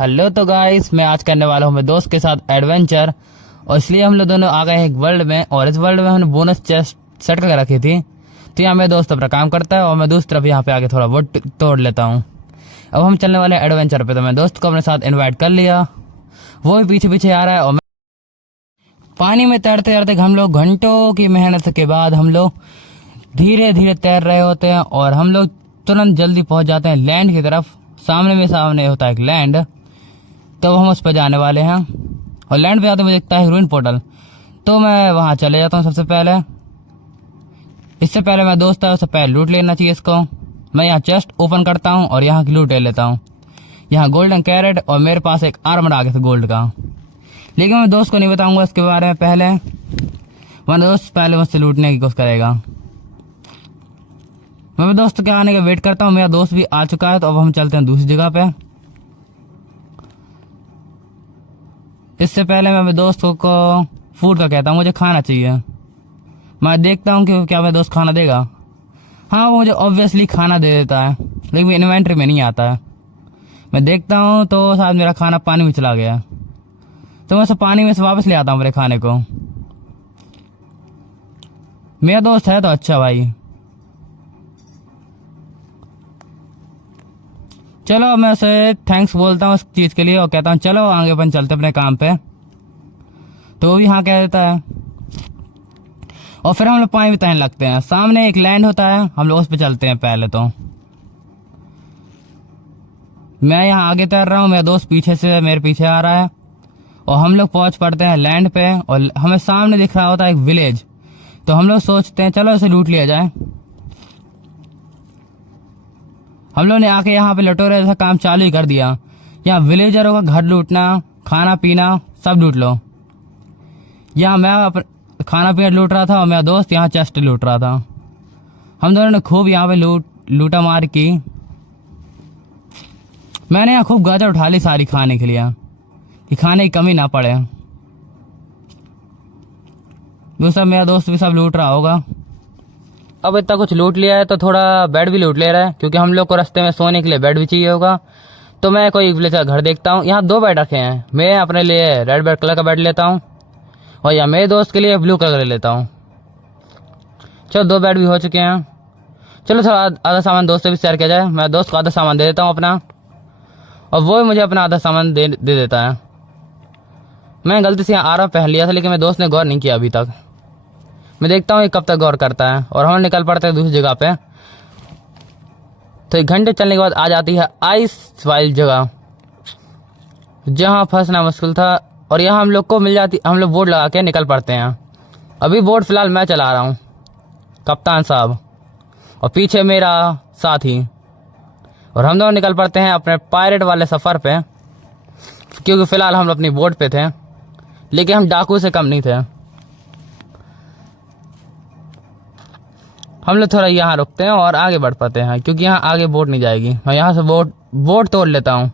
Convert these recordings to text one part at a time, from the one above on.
Hello तो guys, मैं आज करने वाला हूँ मेरे दोस्त के साथ एडवेंचर। और इसलिए हम लोग दोनों आ गए हैं एक वर्ल्ड में, और इस वर्ल्ड में हमने बोनस चेस्ट सेट करके रखी थी। तो यहाँ मेरे दोस्त अपना काम करता है और मैं दूसरी तरफ यहाँ पे आके थोड़ा वोट तोड़ लेता हूँ। अब हम चलने वाले हैं एडवेंचर पे, तो मैं दोस्त को अपने साथ इन्वाइट कर लिया। वो भी पीछे पीछे आ रहा है और पानी में तैरते तैरते हम लोग घंटों की मेहनत के बाद हम लोग धीरे धीरे तैर रहे होते हैं और हम लोग तुरंत जल्दी पहुंच जाते हैं लैंड की तरफ। सामने होता है एक लैंड, तो हम उस पर जाने वाले हैं। और लैंड पे आते मुझे दिखता है रूइन पोर्टल, तो मैं वहां चले जाता हूँ सबसे पहले। इससे पहले मैं दोस्त है, उससे पहले लूट लेना चाहिए इसको। मैं यहाँ चेस्ट ओपन करता हूँ और यहाँ की लूट ले लेता हूँ। यहाँ गोल्डन कैरेट और मेरे पास एक आर्मर आ गया था गोल्ड का, लेकिन मैं दोस्त को नहीं बताऊंगा इसके बारे में पहले। वरना दोस्त पहले मुझसे लूटने की कोशिश करेगा। मैं मेरे दोस्त के आने का वेट करता हूँ। मेरा दोस्त भी आ चुका है, तो अब हम चलते हैं दूसरी जगह पे। इससे पहले मैं मेरे दोस्त को फूड का कहता हूँ, मुझे खाना चाहिए। मैं देखता हूँ कि क्या मेरा दोस्त खाना देगा। हाँ, वो मुझे ऑब्वियसली खाना दे देता है, लेकिन इन्वेंट्री में नहीं आता है। मैं देखता हूँ तो शायद मेरा खाना पानी में चला गया, तो मैं उसे पानी में से वापस ले आता हूँ मेरे खाने को। मेरा दोस्त है तो अच्छा भाई। चलो, मैं उसे थैंक्स बोलता हूँ उस चीज़ के लिए और कहता हूँ चलो आगे अपन चलते अपने काम पे। तो वो भी हाँ कह देता है और फिर हम लोग पानी में तैरने लगते हैं। सामने एक लैंड होता है, हम लोग उस पर चलते हैं पहले। तो मैं यहाँ आगे तैर रहा हूँ, मेरा दोस्त पीछे से मेरे पीछे आ रहा है और हम लोग पहुँच पड़ते हैं लैंड पे। और हमें सामने दिख रहा होता है एक विलेज, तो हम लोग सोचते हैं चलो इसे लूट लिया जाए। हम लोग ने आके यहाँ पे लटोरे जैसा काम चालू ही कर दिया। यहाँ विलेजरों का घर लूटना, खाना पीना सब लूट लो। यहाँ मैं खाना पीना लूट रहा था और मेरा दोस्त यहाँ चेस्ट लूट रहा था। हम दोनों ने खूब यहाँ पे लूटा मार की। मैंने यहाँ खूब गाजर उठा ली सारी खाने के लिए, कि खाने की कमी ना पड़े। दूसरा मेरा दोस्त भी सब लूट रहा होगा। अब इतना कुछ लूट लिया है तो थोड़ा बेड भी लूट ले रहा है, क्योंकि हम लोग को रास्ते में सोने के लिए बेड भी चाहिए होगा। तो मैं कोई विलेज का घर देखता हूँ। यहाँ 2 बेड रखे हैं। मैं अपने लिए रेड बेड कलर का बेड लेता हूँ और यहाँ मेरे दोस्त के लिए ब्लू कलर का लेता हूँ। चलो 2 बेड भी हो चुके हैं। चलो थोड़ा आधा सामान दोस्त से भी शेयर किया जाए। मैं दोस्त को आधा सामान दे देता हूँ अपना, और वो भी मुझे अपना आधा सामान दे देता है। मैं गलती से यहाँ आरा पहन लिया था, लेकिन मेरे दोस्त ने गौर नहीं किया अभी तक। मैं देखता हूँ कब तक गौर करता है, और हम निकल पड़ते हैं दूसरी जगह पे। तो 1 घंटे चलने के बाद आ जाती है आइस वाली जगह, जहाँ फंसना मुश्किल था। और यहाँ हम लोग को मिल जाती, हम लोग बोर्ड लगा के निकल पड़ते हैं। अभी बोर्ड फिलहाल मैं चला रहा हूँ, कप्तान साहब, और पीछे मेरा साथी। और हम दोनों निकल पड़ते हैं अपने पायरेट वाले सफ़र पे, क्योंकि फिलहाल हम लोग अपनी बोट पे थे, लेकिन हम डाकू से कम नहीं थे। हम लोग थोड़ा यहाँ रुकते हैं और आगे बढ़ पाते हैं, क्योंकि यहाँ आगे बोट नहीं जाएगी। मैं यहाँ से बोट तोड़ लेता हूँ।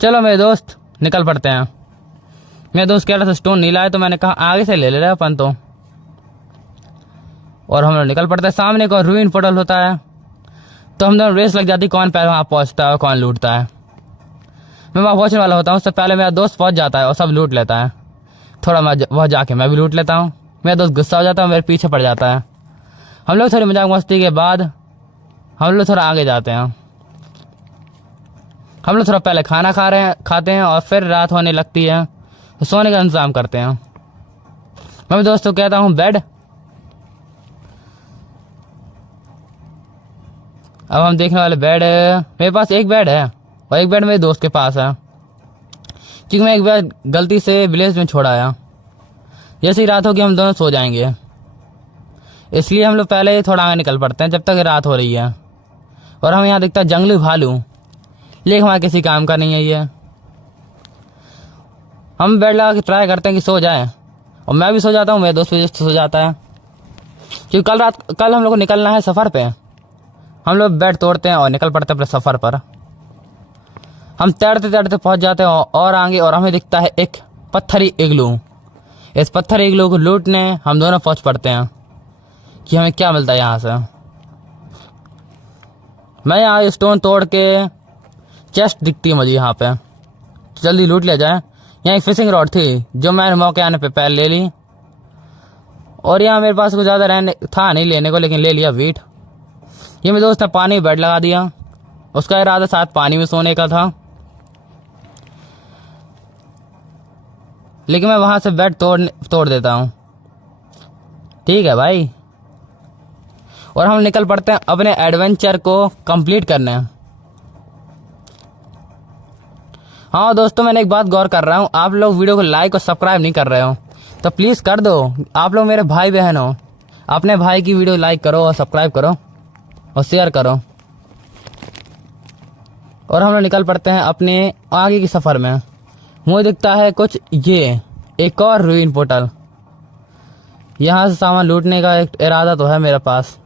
चलो मेरे दोस्त निकल पड़ते हैं। मेरे दोस्त कह रहा था स्टोन नहीं लाए, तो मैंने कहा आगे से ले रहे अपन तो। और हम लोग निकल पड़ते हैं। सामने को रूइन पोर्टल होता है, तो हम दोनों रेस लग जाती कौन पहले वहाँ पहुँचता है और कौन लूटता है। मैं वहाँ पहुँचने वाला होता हूँ, उससे पहले मेरा दोस्त पहुँच जाता है और सब लूट लेता है। थोड़ा मैं वहाँ जाके मैं भी लूट लेता हूँ। मेरा दोस्त गुस्सा हो जाता है, मेरे पीछे पड़ जाता है। हम लोग थोड़ी मजाक मस्ती के बाद हम लोग थोड़ा आगे जाते हैं। हम लोग थोड़ा पहले खाना खाते हैं और फिर रात होने लगती है, तो सोने का इंतजाम करते हैं। मैं भी दोस्तों कहता हूँ बेड। अब हम देखने वाले बेड, मेरे पास एक बेड है और एक बेड मेरे दोस्त के पास है, क्योंकि मैं एक बेड गलती से विलेज में छोड़ आया। जैसे ही रात होगी हम दोनों सो जाएंगे, इसलिए हम लोग पहले ही थोड़ा आगे निकल पड़ते हैं जब तक रात हो रही है। और हम यहाँ दिखता है जंगली भालू, लेकिन हमारे किसी काम का नहीं है ये। हम बेड लगा के ट्राई करते हैं कि सो जाए, और मैं भी सो जाता हूँ, मेरे दोस्त भी सो जाता है, क्योंकि कल हम लोग को निकलना है सफ़र पे। हम लोग बेड तोड़ते हैं और निकल पड़ते हैं अपने सफ़र पर। हम तैरते तैरते पहुँच जाते हैं और आगे, और हमें दिखता है एक पत्थरी इग्लू। इस पत्थर इग्लू को लूटने हम दोनों पहुँच पड़ते हैं कि हमें क्या मिलता है यहाँ से। मैं यहाँ स्टोन तोड़ के चेस्ट दिखती है मुझे यहाँ पे, जल्दी लूट लिया जाए। यहाँ एक फिशिंग रॉड थी जो मैंने मौके आने पे पहले ले ली, और यहाँ मेरे पास कुछ ज़्यादा रहने था नहीं लेने को, लेकिन ले लिया वीट। ये मेरे दोस्त ने पानी में बेड लगा दिया, उसका इरादा साथ पानी में सोने का था, लेकिन मैं वहाँ से बेड तोड़ देता हूँ। ठीक है भाई, और हम निकल पड़ते हैं अपने एडवेंचर को कंप्लीट करने। हाँ दोस्तों, मैंने एक बात गौर कर रहा हूँ, आप लोग वीडियो को लाइक और सब्सक्राइब नहीं कर रहे हो, तो प्लीज़ कर दो। आप लोग मेरे भाई बहन हो, अपने भाई की वीडियो लाइक करो और सब्सक्राइब करो और शेयर करो। और हम लोग निकल पड़ते हैं अपने आगे की सफ़र में। मुझे दिखता है कुछ ये एक और रूइन पोर्टल, यहाँ से सामान लूटने का एक इरादा तो है मेरे पास,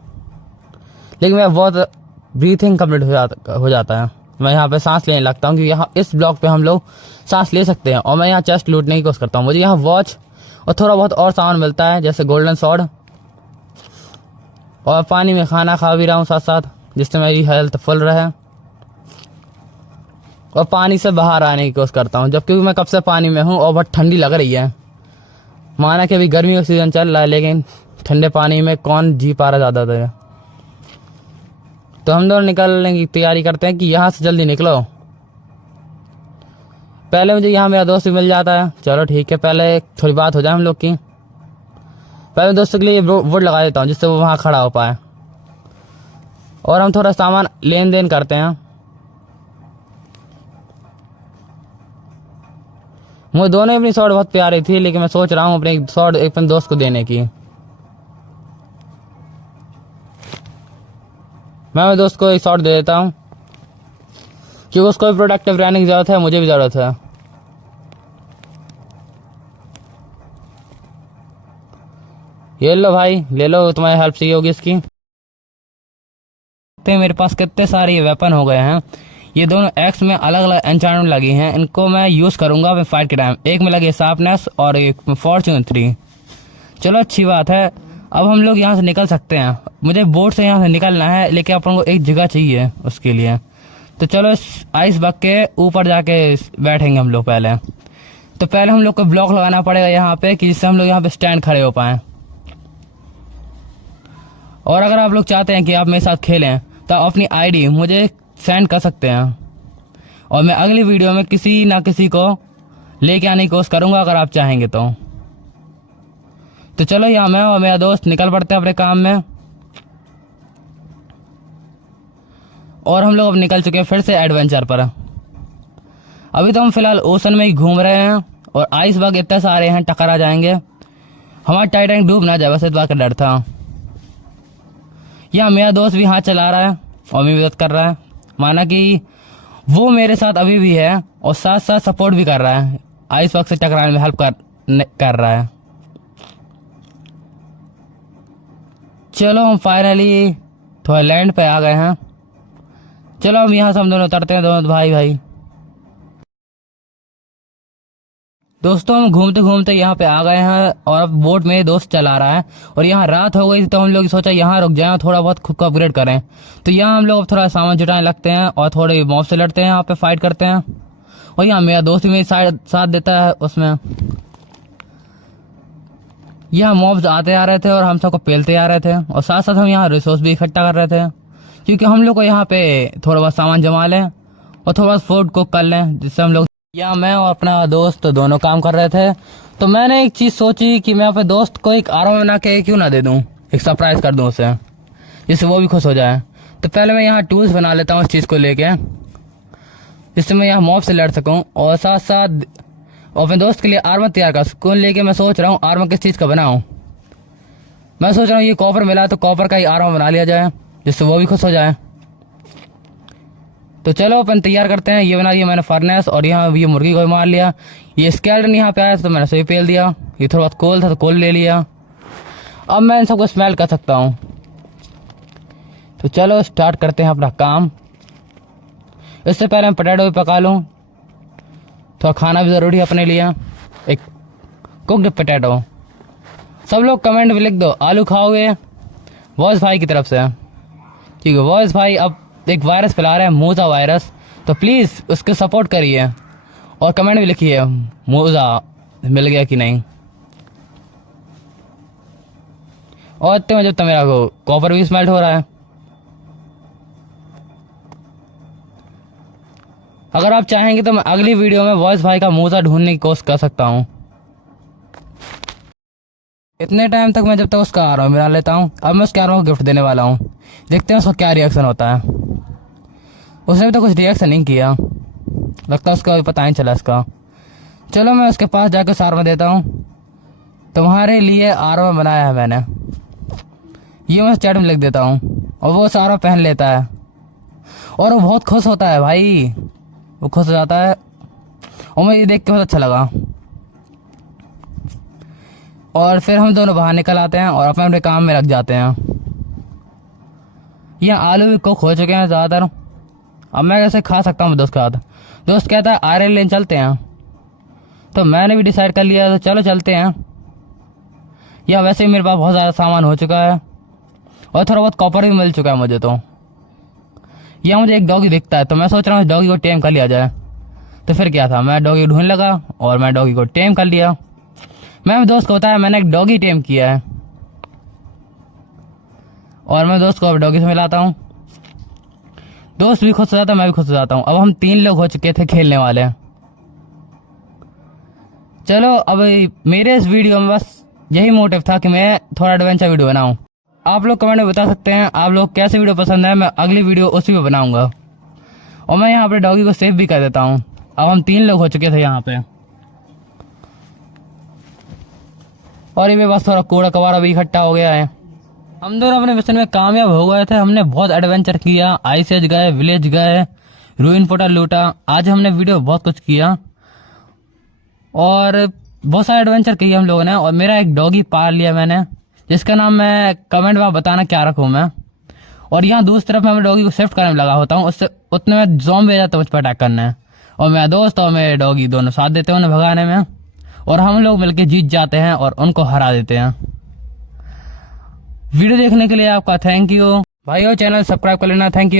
लेकिन मैं बहुत ब्रीथिंग कम्प्लीट हो जाता है। मैं यहाँ पे सांस लेने लगता हूँ, क्योंकि यहाँ इस ब्लॉक पे हम लोग सांस ले सकते हैं। और मैं यहाँ चेस्ट लूटने की कोशिश करता हूँ। मुझे यहाँ वॉच और थोड़ा बहुत और सामान मिलता है, जैसे गोल्डन सॉर्ड, और पानी में खाना खा भी रहा हूँ साथ साथ, जिससे मेरी हेल्थ फुल रहे। और पानी से बाहर आने की कोशिश करता हूँ, जब क्योंकि मैं कब से पानी में हूँ और बहुत ठंडी लग रही है। माना कि अभी गर्मी का सीज़न चल रहा है, लेकिन ठंडे पानी में कौन जी पा रहा ज़्यादा देर। तो हम दोनों निकलने की तैयारी करते हैं कि यहाँ से जल्दी निकलो। पहले मुझे यहाँ मेरा दोस्त भी मिल जाता है। चलो ठीक है, पहले थोड़ी बात हो जाए हम लोग की। पहले दोस्तों के लिए वुड लगा देता हूँ, जिससे वो वहाँ खड़ा हो पाए, और हम थोड़ा सामान लेन देन करते हैं। मुझे दोनों अपनी शॉर्ट बहुत प्यारी थी, लेकिन मैं सोच रहा हूँ अपनी शॉर्ट अपने दोस्त को देने की। मैं मेरे दोस्त को एक शॉट दे देता हूँ, क्योंकि उसको भी प्रोडक्टिव रहने की ज़रूरत है, मुझे भी ज़रूरत है। ये लो भाई, ले लो, तुम्हारी हेल्प चाहिए होगी इसकी। मेरे पास कितने सारे वेपन हो गए हैं। ये दोनों एक्स में अलग अलग एन्चांटमेंट लगी हैं, इनको मैं यूज़ करूँगा अपने फाइट के टाइम। एक में लगे शार्पनेस और एक में फॉर्च्यून 3। चलो अच्छी बात है, अब हम लोग यहाँ से निकल सकते हैं। मुझे बोट से यहाँ से निकलना है, लेकिन अपन को एक जगह चाहिए उसके लिए। तो चलो इस आइस बग के ऊपर जाके बैठेंगे हम लोग पहले। तो पहले हम लोग को ब्लॉक लगाना पड़ेगा यहाँ पे, कि जिससे हम लोग यहाँ पे स्टैंड खड़े हो पाएँ। और अगर आप लोग चाहते हैं कि आप मेरे साथ खेलें, तो अपनी आईडी मुझे सेंड कर सकते हैं, और मैं अगली वीडियो में किसी ना किसी को लेके आने की कोशिश करूँगा, अगर आप चाहेंगे तो चलो यहाँ मैं और मेरा दोस्त निकल पड़ते हैं अपने काम में। और हम लोग अब निकल चुके हैं फिर से एडवेंचर पर। अभी तो हम फिलहाल ओशन में ही घूम रहे हैं, और आइस बग इतने सारे हैं, टकरा जाएंगे। हमारा टाइटैनिक डूब ना जाए, बस इस बात का डर था। यहाँ मेरा दोस्त भी हाथ चला रहा है और मेरी मदद कर रहा है। माना कि वो मेरे साथ अभी भी है, और साथ साथ सपोर्ट भी कर रहा है, आइस बग से टकराने में हेल्प कर रहा है। चलो हम फाइनली थोड़ा लैंड पे आ गए हैं। चलो हम यहाँ से हम दोनों उतरते हैं, दोनों भाई। दोस्तों हम घूमते घूमते यहाँ पे आ गए हैं, और अब बोट में दोस्त चला रहा है, और यहाँ रात हो गई थी, तो हम लोग सोचा यहाँ रुक जाएं और थोड़ा बहुत खुद को अपग्रेड करें। तो यहाँ हम लोग अब थोड़ा सामान जुटाने लगते हैं, और थोड़े मॉब से लड़ते हैं, यहाँ पे फाइट करते हैं। और यहाँ मेरा दोस्त भी मेरी साथ देता है उसमें। यहाँ मॉब्स आते आ रहे थे और हम सबको पेलते आ रहे थे, और साथ साथ हम यहाँ रिसोर्स भी इकट्ठा कर रहे थे, क्योंकि हम लोग को यहाँ पे थोड़ा बहुत सामान जमा लें और थोड़ा बहुत फूड कुक कर लें, जिससे हम लोग, यहाँ मैं और अपना दोस्त दोनों काम कर रहे थे। तो मैंने एक चीज़ सोची कि मैं अपने दोस्त को एक आर्मर बना के क्यों ना दे दूँ, एक सरप्राइज़ कर दूँ उसे, जिससे वो भी खुश हो जाए। तो पहले मैं यहाँ टूल्स बना लेता हूँ इस चीज़ को लेके, जिससे मैं यहाँ मॉब से लड़ सकूँ, और साथ साथ अपने दोस्त के लिए आर्मर तैयार कर सकूँ। लेके मैं सोच रहा हूँ आर्मर किस चीज़ का बनाऊँ। मैं सोच रहा हूँ ये कॉपर मिला, तो कॉपर का ही आर्मर बना लिया जाए, जिससे वो भी खुश हो जाए। तो चलो अपन तैयार करते हैं। ये बना दिया मैंने फर्नेस, और यहाँ ये मुर्गी को भी मार लिया। ये स्केलेटन यहाँ पे आया था, तो मैंने उसे पेल दिया। ये थोड़ा बहुत कोल था, तो कोल ले लिया। अब मैं इन सबको स्मेल कर सकता हूँ। तो चलो स्टार्ट करते हैं अपना काम। इससे पहले मैं पोटैटो भी पका लूँ, थोड़ा खाना भी ज़रूरी है अपने लिए, एक कुक्ड पोटैटो। सब लोग कमेंट में लिख दो आलू खाओगे, वॉइस भाई की तरफ से, क्योंकि वॉइस भाई अब एक वायरस फैला रहा है, मूसा वायरस, तो प्लीज़ उसको सपोर्ट करिए और कमेंट भी लिखिए मोज़ा मिल गया कि नहीं। और इतने में जब तक मेरा कॉपर भी स्मेल्ट हो रहा है। अगर आप चाहेंगे तो मैं अगली वीडियो में वॉइस भाई का मोज़ा ढूंढने की कोशिश कर सकता हूँ। इतने टाइम तक मैं जब तक उसका आरओ मिला लेता हूँ। अब मैं उसके आरओ को गिफ्ट देने वाला हूँ, देखते हैं उसका क्या रिएक्शन होता है। उसने भी तो कुछ रिएक्शन नहीं किया, लगता है उसका भी पता नहीं चला इसका। चलो मैं उसके पास जाकर उस आरओ देता हूँ। तुम्हारे लिए आरओ बनाया है मैंने, ये मैं चैट में लिख देता हूँ और वो उस आरओ पहन लेता है और वो बहुत खुश होता है भाई, वो खुश हो जाता है और मुझे ये देख के बहुत अच्छा लगा। और फिर हम दोनों बाहर निकल आते हैं और अपने अपने काम में लग जाते हैं। यहाँ आलू भी कुक हो चुके हैं ज़्यादातर, अब मैं कैसे खा सकता हूँ दोस्त के साथ। दोस्त कहता है आयरन लेन चलते हैं, तो मैंने भी डिसाइड कर लिया तो चलो चलते हैं। या वैसे ही मेरे पास बहुत ज़्यादा सामान हो चुका है और थोड़ा बहुत कॉपर भी मिल चुका है मुझे। तो यहाँ मुझे एक डॉगी दिखता है, तो मैं सोच रहा हूँ इस डॉगी को टेम कर लिया जाए। तो फिर क्या था, मैं डॉगी ढूंढने लगा और मैं डॉगी को टेम कर लिया। मैं दोस्त को बताया मैंने एक डॉगी टेम किया है और मैं दोस्त को अब डॉगी से मिलाता हूँ। दोस्त भी खुश हो जाता है, मैं भी खुश हो जाता हूँ। अब हम 3 लोग हो चुके थे खेलने वाले। चलो अब मेरे इस वीडियो में बस यही मोटिव था कि मैं थोड़ा एडवेंचर वीडियो बनाऊं। आप लोग कमेंट में बता सकते हैं आप लोग कैसे वीडियो पसंद है, मैं अगली वीडियो उसी पे बनाऊंगा। और मैं यहाँ पे डॉगी को सेव भी कर देता हूँ। अब हम 3 लोग हो चुके थे यहाँ पे और ये बस थोड़ा कूड़ा कबाड़ा भी इकट्ठा हो गया है। हम दोनों अपने मिशन में कामयाब हो गए थे। हमने बहुत एडवेंचर किया, आइस एज गए, विलेज गए, रूइन पोर्टल लूटा। आज हमने वीडियो बहुत कुछ किया और बहुत सारे एडवेंचर किए हम लोगों ने। और मेरा एक डॉगी पाल लिया मैंने, जिसका नाम मैं कमेंट में बताना क्या रखूँ मैं। और यहाँ दूसरी तरफ मैं अपने डॉगी को शिफ्ट करने में लगा होता हूँ, उससे उतने में ज़ॉम्बी आ जाता है मुझ पर अटैक करने। और मेरा दोस्त और मेरे डॉगी दोनों साथ देते हैं उन्हें भगाने में और हम लोग मिलकर जीत जाते हैं और उनको हरा देते हैं। वीडियो देखने के लिए आपका थैंक यू भाइयों, चैनल सब्सक्राइब कर लेना। Thank you.